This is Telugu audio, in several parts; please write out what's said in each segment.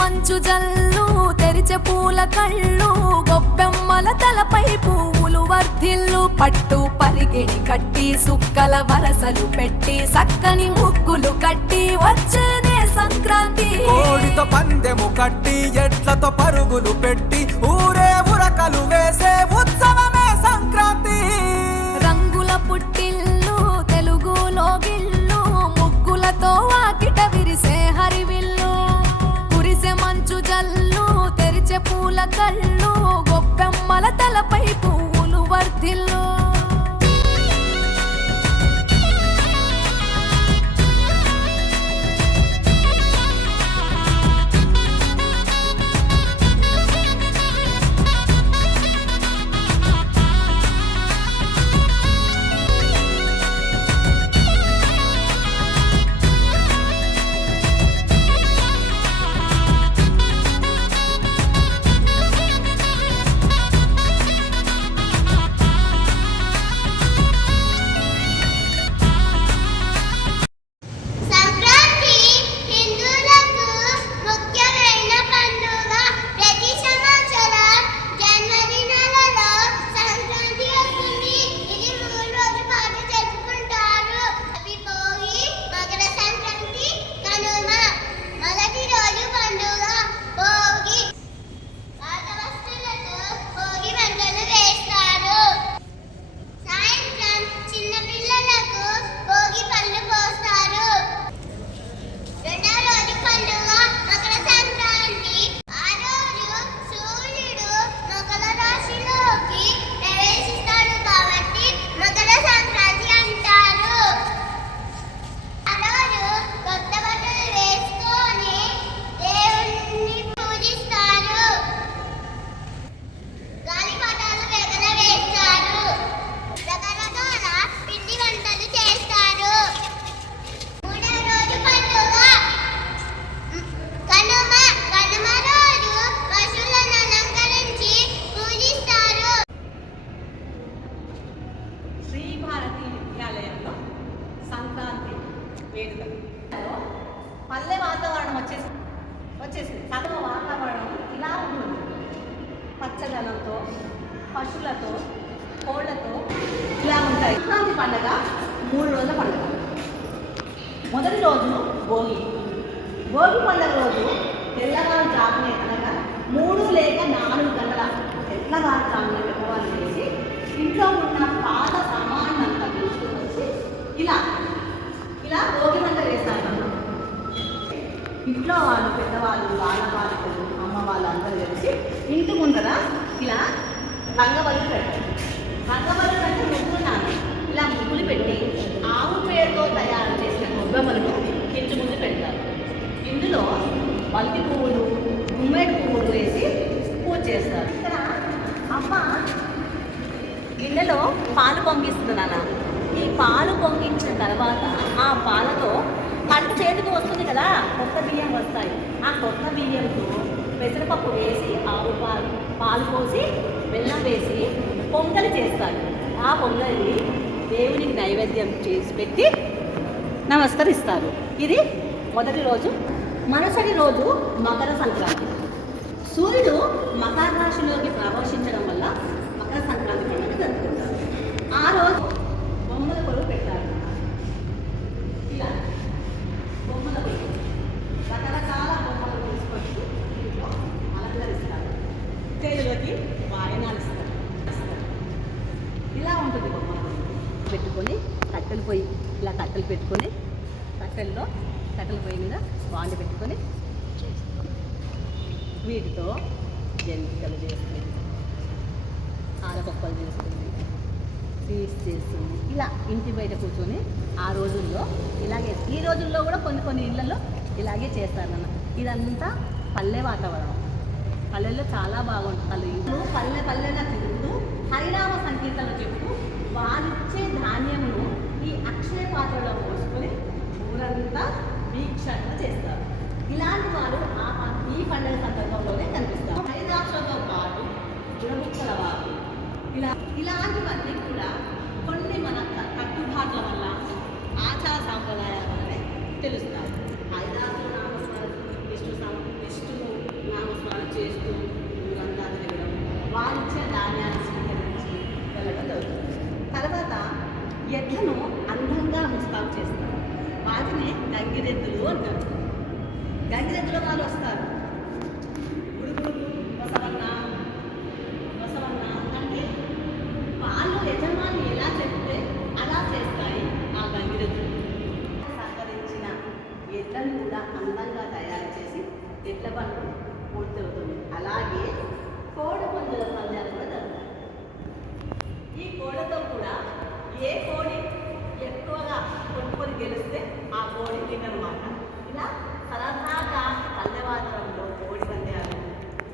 మంచు జల్లు తెరిచే పూల కళ్ళు గొబ్బెమ్మల తలపై పువ్వులు వర్ధిల్లు పట్టు పరిగిణి కట్టి సుక్కల వరసలు పెట్టి సక్కని ముగ్గులు కట్టి వచ్చేనే సంక్రాంతి కోడితో పందెము కట్టి ఎట్లతో పరుగులు పెట్టి ఊరే ఉరకలు వేసే ఉత్సవమే సంక్రాంతి రంగుల పుట్టిల్లు తెలుగులో గిల్లు ముగ్గులతో వాకిట విరిసే హరివిల్లు కురిసే మంచు జల్లు తెరిచే పూల కళ్ళు గొబ్బెమ్మల తలపై పువ్వులు వర్ధిల్లు పల్లె వాతావరణం వచ్చేసింది చదువు వాతావరణం ఇలా ఉంటుంది పచ్చదనంతో పశువులతో కోళ్లతో ఇలా ఉంటాయి సంక్రాంతి పండుగ 3 రోజుల పండుగ మొదటి రోజు భోగి పండుగ రోజు తెల్లవారుజామునే అనగా 3 లేక 4 గంటల తెల్లవారుజామునే పెద్దవాళ్ళు చేసి ఇంట్లో ఉన్న పాత సామాన్యంతా తీసుకుని వచ్చి ఇలా భోగి మంట వేస్తారు ఇంట్లో వాళ్ళు పెద్దవాళ్ళు బాలబాలికలు అమ్మ వాళ్ళందరూ కలిసి ఇంటి ముందర ఇలా రంగవల్లి పెడతారు రంగవల్లి అంటే ముగ్గున్నాను ఇలా ముగ్గులు పెట్టి ఆవు పేరుతో తయారు చేసిన గొబ్బెమ్మలను ఇంటి ముందు పెడతారు ఇందులో బంతి పువ్వులు గుమ్మడి పువ్వులు వేసి పూజ చేస్తారు ఇక్కడ అమ్మ గిన్నెలో పాలు పొంగిస్తున్నాను ఈ పాలు పొంగించిన తర్వాత ఆ పాలతో పంట చేతికి వస్తుంది కదా కొత్త బియ్యం వస్తాయి ఆ కొత్త బియ్యంతో పెసరపప్పు వేసి ఆవు పాలు పోసి బెల్లం వేసి పొంగలి చేస్తారు ఆ పొంగలి దేవునికి నైవేద్యం చేసి పెట్టి నమస్కరిస్తారు ఇది మొదటి రోజు మరుసటి రోజు మకర సంక్రాంతి సూర్యుడు మకర రాశిలోకి ప్రవేశించడం వల్ల మకర సంక్రాంతి పండుగ జరుపుకుంటారు ఆ రోజు బొమ్మల కొలువు పెట్టారు ఇలా బొమ్మల రకరకాల బొమ్మలు తీసుకొచ్చి ఇంట్లో అలంకరిస్తారు చేతులకి వాయనాలు ఇస్తారు ఇలా ఉంటుంది బొమ్మ పెట్టుకొని కట్టెలు పొయ్యి ఇలా కట్టెలు పెట్టుకొని కట్టెల పొయ్యి మీద వాండి పెట్టుకొని వీటితో జంతికలు చేస్తుంది ఆలపప్పలు చేస్తుంది స్వీట్స్ చేస్తుంది ఇలా ఇంటి బయట కూర్చొని ఆ రోజుల్లో ఇలాగే ఈ రోజుల్లో కూడా కొన్ని ఇళ్లలో ఇలాగే చేస్తారన్న ఇదంతా పల్లె వాతావరణం పల్లెల్లో చాలా బాగుంటుంది పల్లెలో తిరుగుతూ హరినామ సంకీర్తనలు చెప్తూ వారిచ్చే ధాన్యమును ఈ అక్షయ పాత్రలో పోసుకొని ఊరంతా వీక్షణ చేస్తారు ఇలాంటి వారు ఈ పండుగ సందర్భంలోనే కనిపిస్తారు హరిదాసులతో పాటు గుణముక్కల వారు ఇలాంటివన్నీ కూడా కొన్ని మన కట్టుబాట్ల వల్ల ఆచార సాంప్రదాయాల వల్లనే తెలుస్తారు హరిదాసుల నామస్మరణ విష్ణుమూర్తి గంగిరెద్దులు అంటారు. గంగిరెద్దుల వాళ్ళు వస్తారు. గుడుగుడు బసవన్న బసవన్న అంటే వాళ్ళు యజమాని ఎలా చెప్తే అలా చేస్తాయి ఆ గంగిరెద్దులు. సహకరించిన ఎడ్లను కూడా అందంగా తయారు చేసి ఎడ్ల బండ్లు పూర్తవుతుంది. అలాగే కోడి పుంజుల పందాలు కూడా జరుగుతాయి. ఈ కోడితో కూడా ఏ కోడి ఎక్కువగా కొట్టుకొని గెలిస్తే ఆ కోడి విన్నమాట. ఇలా సరదాగా పల్లెవాతావరణంలో కోడి పందాలు,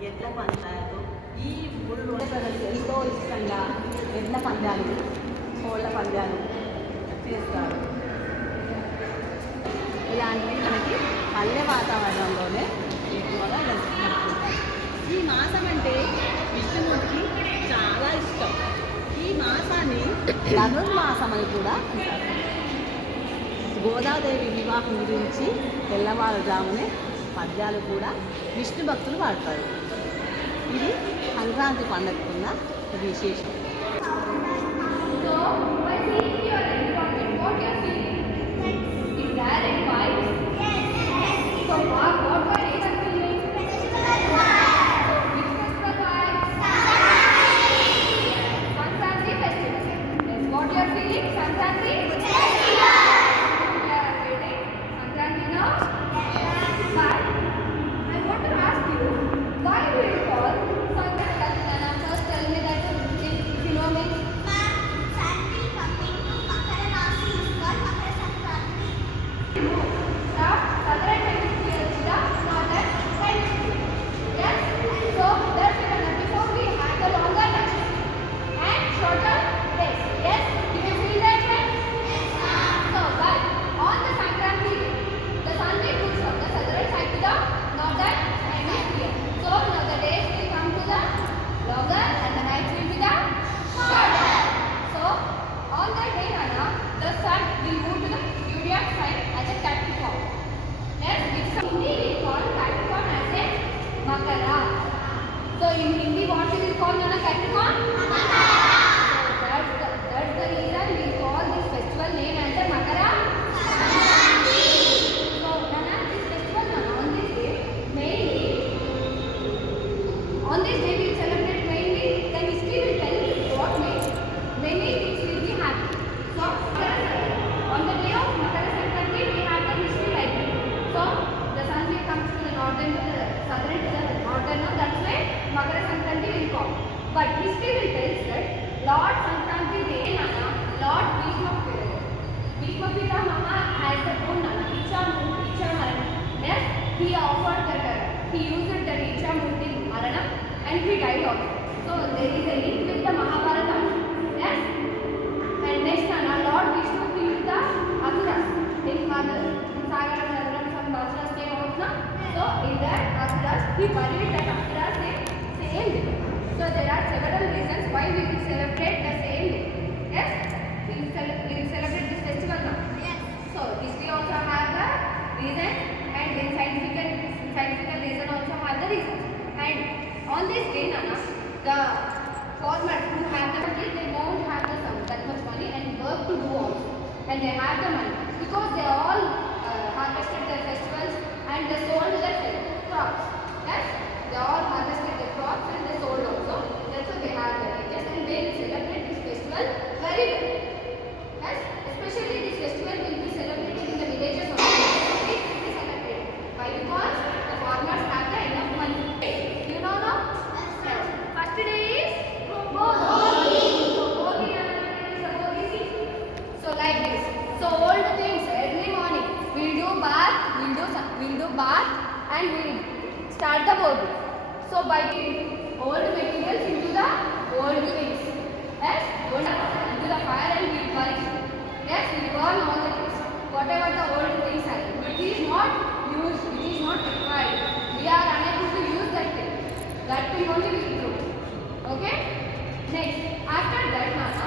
ఎడ్ల పందాలు, ఈ మూడు రోజులు ఎంతో ఇష్టంగా ఎడ్ల పందాలు, కోళ్ళ పందాలు చేస్తారు. ఇలాంటివి మనకి పల్లె వాతావరణంలోనే ఎక్కువగా జరుపుకుంటారు. ఈ మాసం అంటే విష్ణుమూర్తికి చాలా ఇష్టం. ఈ మాసాన్ని ధనుర్మాసం అని కూడా అంటారు. గోదాదేవి వివాహం గురించి తెల్లవారుజామునే పద్యాలు కూడా విష్ణు భక్తులు పాడతారు. ఇది సంక్రాంతి పండుగకున్న విశేషం. So, by seeing your environment, what you are feeling? Is there any vibes? Yes. So, what are you feeling? Festival vibes. So, which festival vibes? Sankranti festival. Yes. What you are feeling? Sankranti festival. You are waiting. Sankranti now? Yes. But I want to ask you, why do you call Sankranti? First, tell me that if you know me. So in Hindi, what we will call Nana Capricorn? Makara. So that's the reason we call this festival name as a Makara Sankranti. So Nana, this festival Nana, on this day we will celebrate mainly the history will tell what many things will be happening. So on the day of Makara Sankranti we have the history like that. So the sun will come to the northern to the southern to the northern. That's why Makara Sankranti will come. But history will tell us that Lord Sankranti Day Nana, Lord Bhishma Pitamaha has a own Nana, Icha Marana. Yes, he offered that, he used the Icha Murti Marana and he died also. So there is a link with the Mahabharata. Yes. And next Nana, Lord Vishnu killed the Asuras. His mother, Sagar and some Asuras came out now. So in that Asuras, he buried that Asuras same day. So there are several reasons why we will celebrate the same day. Yes? We will celebrate this festival now. Yes. So history also have the reason and then scientific reason also have the reason. And on this day, Nana, the farmers who have the money, they won't have that much money and work to do also. And they have the money because they all harvested their festivals and they sold their crops. Yes? They all harvested their crops and they sold also. That's why they have the riches and they will celebrate this festival very well. Yes? Especially this festival will be celebrated in the villages also. It will be celebrated. Why? Because the farmers have the enough money. You know now? Yes. First day is Bogi. So Bogi is a Bogi season. So like this. So all the things early morning we'll do bath and we'll start the Bogi. So by putting old materials into the old things. Yes, into the fire and we'll burn it. Yes, we'll burn all the things. Whatever the old things are, which is not used, which is not required. We are unable to use that thing. That thing only we will do. Okay? Next, after that, Nana,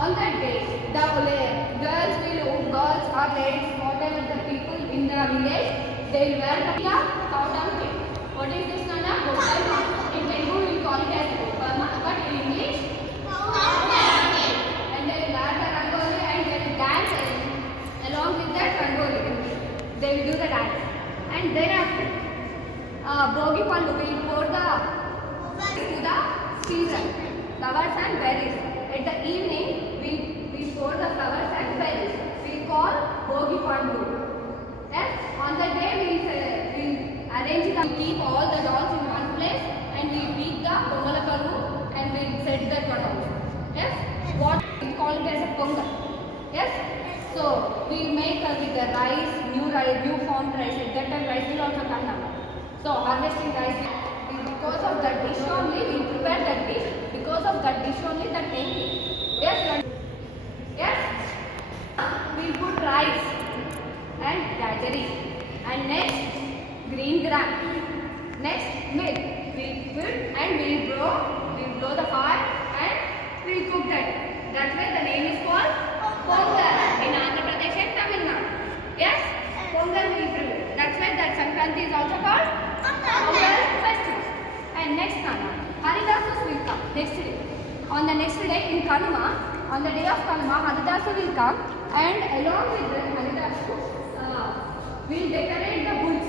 on that day, the girls or ladies, whatever the people in the village, they will wear the cow dung cake. What is this, Nana? Gopalma. In Telugu, we will call it as Gopalma, but in English, and they will wear the rangoli and they will dance along with that rangoli. They dance. And thereafter, Bogi Pallu will pour the to the season, flowers and berries. At the evening, we pour the flowers and berries. We call Bogi Pallu. Yes, on the day we arrange the, keep all the dolls in one place and we beat the Bommalakaru and we set the dolls. Yes, what we call it as a pongal. Yes, so we make with the rice, new formed rice. At that time, rice will also come now. So harvesting rice, because of that dish only, we prepare that dish. Because of that dish only, that name. Yes, yes. We put rice and gajari, and next green gram, next milk. We put and we blow the fire and we cook that. That's why the name is called Pongal in Andhra Pradesh and Tamil Nadu. Yes, Pongal we do. That's why that Sankranti is also called Pongal festival. And next Nana, Haridasus will come next day. On the next day in Kanuma, on the day of Kanuma, Haridasu will come and along with the Haridasu, we'll decorate the bulls.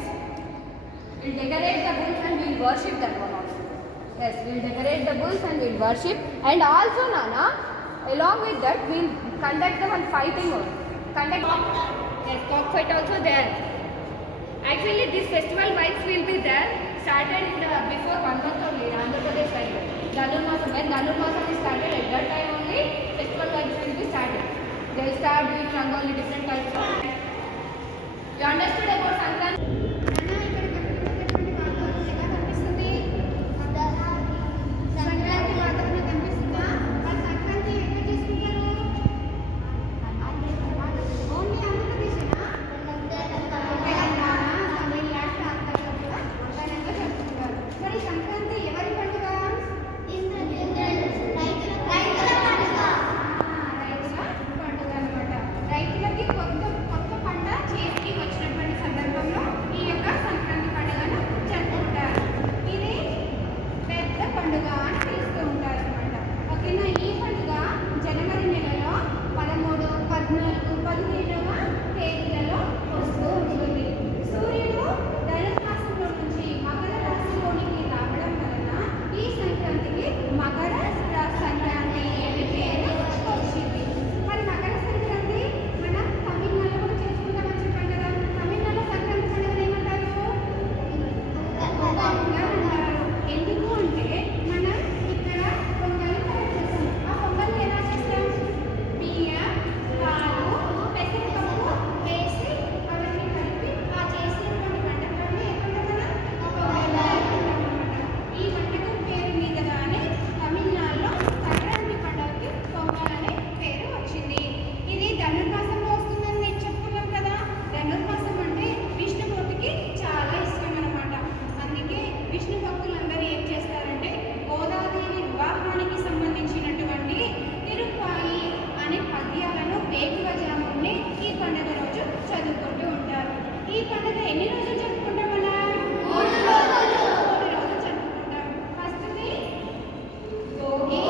We'll decorate the bulls and we'll worship that one also. Yes, we'll decorate the bulls and we'll worship. And also Nana, along with that, we'll conduct the one fighting also. Yes, cockfight also there. Actually, this festival vibes will be there. Started in before 1 month only, Andhra Pradesh side. Dhanurmasam, when Dhanurmasam is started, at that time only festival vibes will be started. They will start doing rangoli, different types of. You understood about Sankranti? Sankranti వాతావరణం కనిపిస్తుందా? మరి సంక్రాంతి ఎక్కడ చేసుకుంటారు? ఓన్లీ ఆంధ్రప్రదేశేనా? తెలంగాణ, తమిళనాడు ప్రాంతాల్లో కూడా ఘనంగా జరుపుకుంటారు. మరి సంక్రాంతి ఎవరి పండుగ? రైతుల పండుగ అన్నమాట. రైతులకి కొత్త పంట చేతికి వచ్చినటువంటి సందర్భంలో ఈ యొక్క సంక్రాంతి పండుగను జరుపుకుంటారు. ఇది పెద్ద పండుగ అని పిలుస్తూ ఉంటారు అనమాట. ఓకేనా? ఈ పండుగ జనవరి నెలలో 13, 14, 15వ తేదీలలో వస్తూ ఉంటుంది. సూర్యుడు ధనుర్మాసంలో నుంచి మకర రాశిలోనికి రావడం వలన ఈ సంక్రాంతికి మకర సంక్రాంతి అనే పేరు వచ్చింది. మరి మకర సంక్రాంతి మనం తమిళనాడులో కూడా చేసుకుంటామని చెప్పాం కదా. తమిళనాడులో సంక్రాంతి పండుగ ఏమంటారు? పొంగల్గా అంటారు. ఎందుకు అంటే మనం ఇక్కడ పొంగల్ తయారు చేస్తాం. ఆ పొంగల్ ఎలా చేస్తాం? బియ్యం, పాలు, పెసరపప్పు వేసి అవన్నీ కలిపి ఆ చేసినటువంటి వంటకాన్ని ఏమంటాం మనం? పొంగల్గా అంటామన్నమాట. ఈ వంటకం పేరు మీదగానే తమిళనాడులో సంక్రాంతి పండుగకి పొంగల్ అనే పేరు వచ్చింది. ఇది ధనుర్మాసంలో వస్తుందని నేను చెప్పుకున్నాం కదా. ధనుర్మాసం అంటే విష్ణుమూర్తికి చాలా ఇష్టం అన్నమాట. అందుకే విష్ణు భక్తులందరూ ఏం చేస్తారంటే గోదాదేవి వివాహానికి సంబంధించినటువంటి తిరుపాయి అనే పద్యాలను వేకువజామునే ఈ పండుగ రోజు చదువుకుంటూ ఉంటారు. ఈ పండుగ ఎన్ని రోజులు జరుపుకుంటాం మనం? 3 రోజులు జరుపుకుంటాం. ఫస్ట్ది భోగి,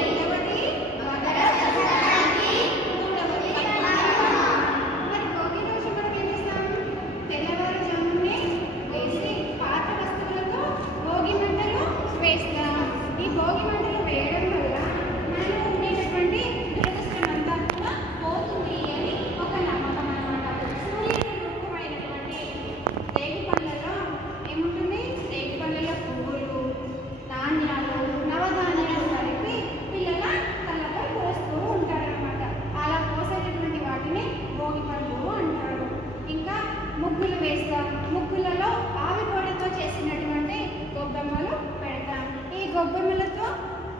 రెండవది మకర సంక్రాంతి, మూడవది కనుమ. మరి భోగి రోజు మనం ఏం చేస్తాం? తెల్లవారుజామునే వేసి పాత వస్తువులతో భోగి మంటలు వేస్తాం. ఈ భోగి మంటలు వేయడం వల్ల మనలో ఉండేటటువంటి దురదృష్టమంతా కూడా పోతుంది అని ఒక నమ్మకం అన్నమాట. సూర్యుడి రూపమైనటువంటి రేగి పళ్ళలో ఏముంటుంది? రేగి పళ్ళలో పువ్వులు, ధాన్యాలు, నవధాన్యాలు కలిపి పిల్లల తలపై పోస్తూ ఉంటారన్నమాట. అలా పోసేటటువంటి వాటిని భోగి పళ్ళు అంటారు. ఇంకా ముగ్గులు వేస్తాం. ముగ్గులలో ఆవి పొడితో చేసినటువంటి గొబ్బెమ్మలు పెడతాం. ఈ గొబ్బెమ్మలతో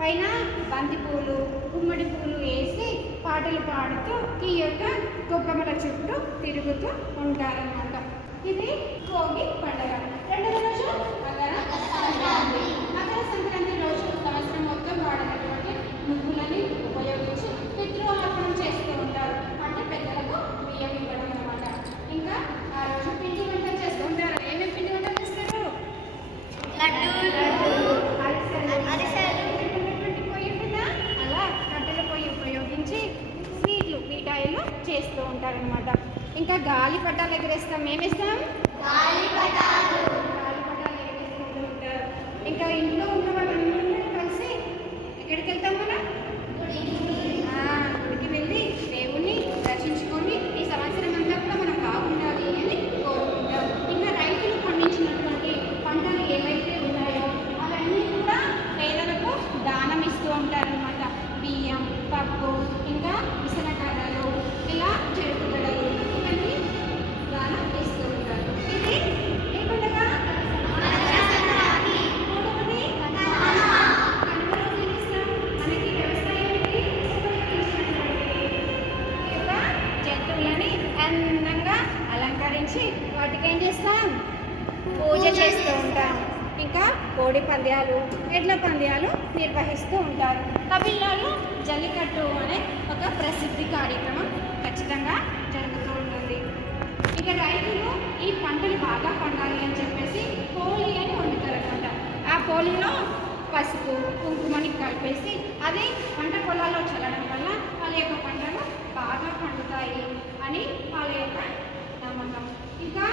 పైన బంతి పూలు, గుమ్మడి పూలు వేసి పాటలు పాడుతూ ఈ యొక్క గొబ్బెమ్మల చుట్టూ తిరుగుతూ ఉంటారన్నమాట. ఇది భోగి పండుగ. రెండవ రోజు మకర సంక్రాంతి. మకర సంక్రాంతి రోజు సంవత్సరం మొత్తం వాడినటువంటి ముగ్గులని ఉపయోగించి పితృఆర్పణం చేస్తూ ఉంటారు. అంటే పెద్దలకు బియ్యం ఇవ్వడం అన్నమాట. ఇంకా ఆ రోజు పిండి వంటలు చేస్తూ ఉంటారు. ఏమేమి పిండి వంటలు చేస్తారు? అరిసెలు, పొయ్యి మీద అలా కట్టెల పొయ్యి ఉపయోగించి స్వీట్లు, మిఠాయిలు చేస్తూ ఉంటారనమాట. ఇంకా గాలి పటాలు ఎగరేస్తాం. ఏమిస్తాం? గాలిపటాలు ఎగరేసుకుంటూ ఉంటారు. ఇంకా ఇంట్లో ఉన్న వాళ్ళందరూ కలిసి ఎక్కడికి వెళ్తాం మనం? గుడికి వెళ్ళి దేవుణ్ణి దర్శించుకొని ఈ సంవత్సరం అంతా కూడా మనం బాగుండాలి అని కోరుకుంటాం. ఇంకా రైతులు పండించినటువంటి పంటలు ఏవైతే ఉన్నాయో అవన్నీ కూడా పేదలకు దానం ఇస్తూ ఉంటారనమాట. బియ్యం, పప్పు, ఇంకా విసనకర్రలు, ఇలా చెరుకుగడలు ఇవన్నీ దానం ఇస్తూ ఉంటారు. ఇది ఏ పండుగ? మూడవది కనుమ రోజు ఏం చేస్తాం? మనకి వ్యవసాయానికి ఉపయోగించినటువంటి ఈ యొక్క జంతువులని అందంగా అలంకరించి వాటికి ఏం చేస్తాం? పూజ చేస్తూ ఉంటాం. ఇంకా కోడి పంద్యాలు, ఎడ్ల పంద్యాలు నిర్వహిస్తూ ఉంటారు. కబిల్లాలో జల్లికట్టు అనే ఒక ప్రసిద్ధి కార్యక్రమం ఖచ్చితంగా జరుగుతూ ఉంటుంది. ఇక రైతులు ఈ పంటలు బాగా పండాలి అని చెప్పేసి పోలి అని వండుతారు అనమాట. ఆ పోలిలో పసుపు, కుంకుమని కలిపేసి అది పంట పొలాల్లో చల్లడం వల్ల వాళ్ళ యొక్క పంటలు బాగా పండుతాయి అని వాళ్ళ యొక్క నమ్మకం. ఇంకా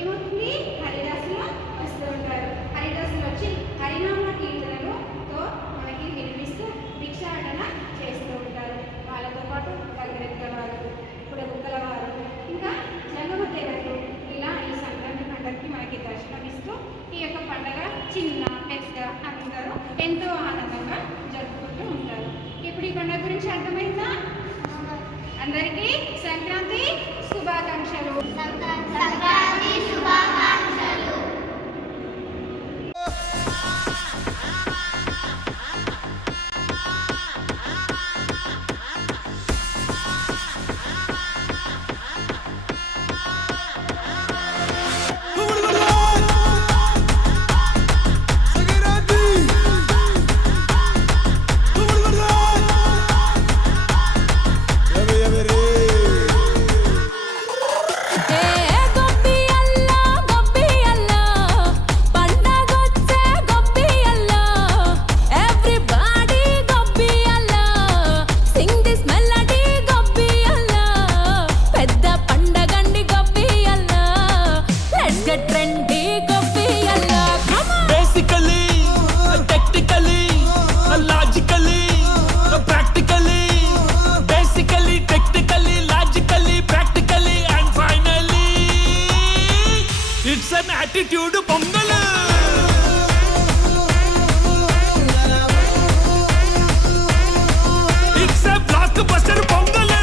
ఏమవుతుంది? హరిదాసులు వస్తూ ఉంటారు. హరిదాసులు వచ్చి హరినామ కీర్తనలతో మనకి వినిపిస్తూ భిక్షాటన చేస్తూ ఉంటారు. వాళ్ళతో పాటు గంగిరెద్దుల వారు, బుడబుక్కల వారు, ఇంకా జంగమదేవరు ఇలా ఈ సంక్రాంతి పండుగకి మనకి దర్శనమిస్తూ ఈ యొక్క పండుగ చిన్న పెద్ద అందరూ ఎంతో ఆనందంగా జరుపుకుంటూ ఉంటారు. ఇప్పుడు ఈ పండుగ గురించి అర్థమైందా? అందరికీ సంక్రాంతి శుభాకాంక్షలు. సంక్రాంతి శుభాకాంక్షలు. attitude pongal. It's a blockbuster pongal.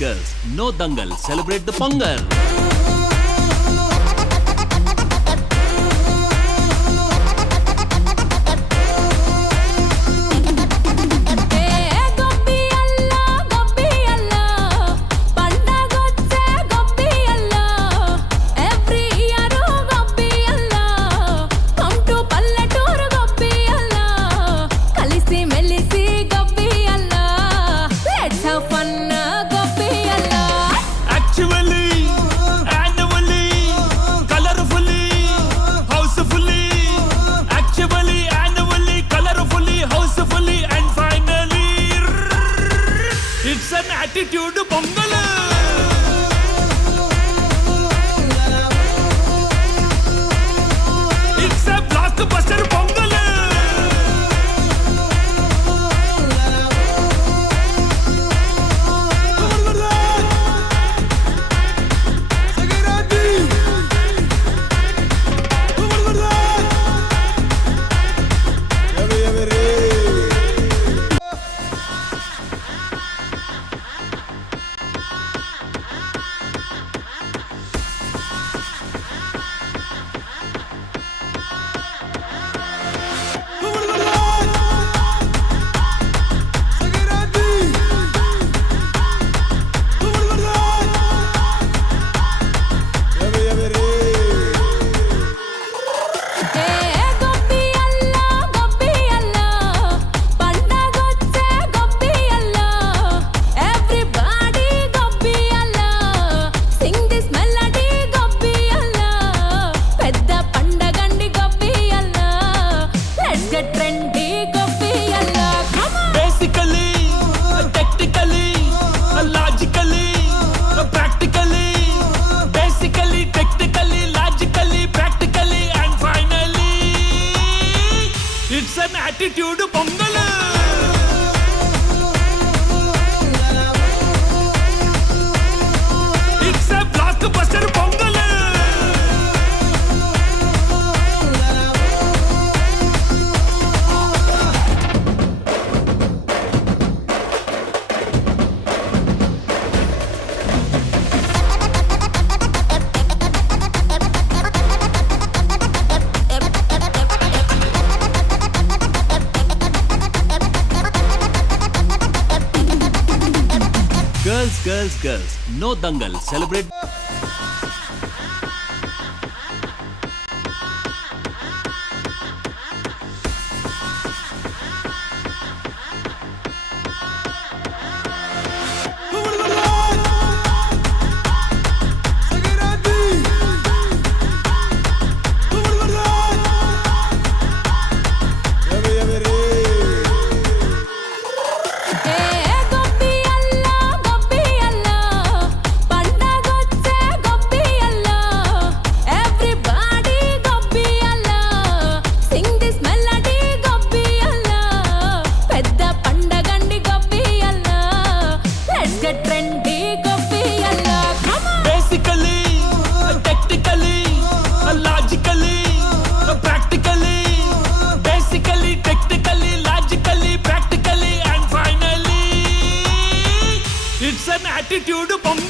Girls, no dangal, celebrate the Pongal. Attitude pongal. It's a block buster pongal. Girls, no dangal, celebrate. It's an attitude bomb.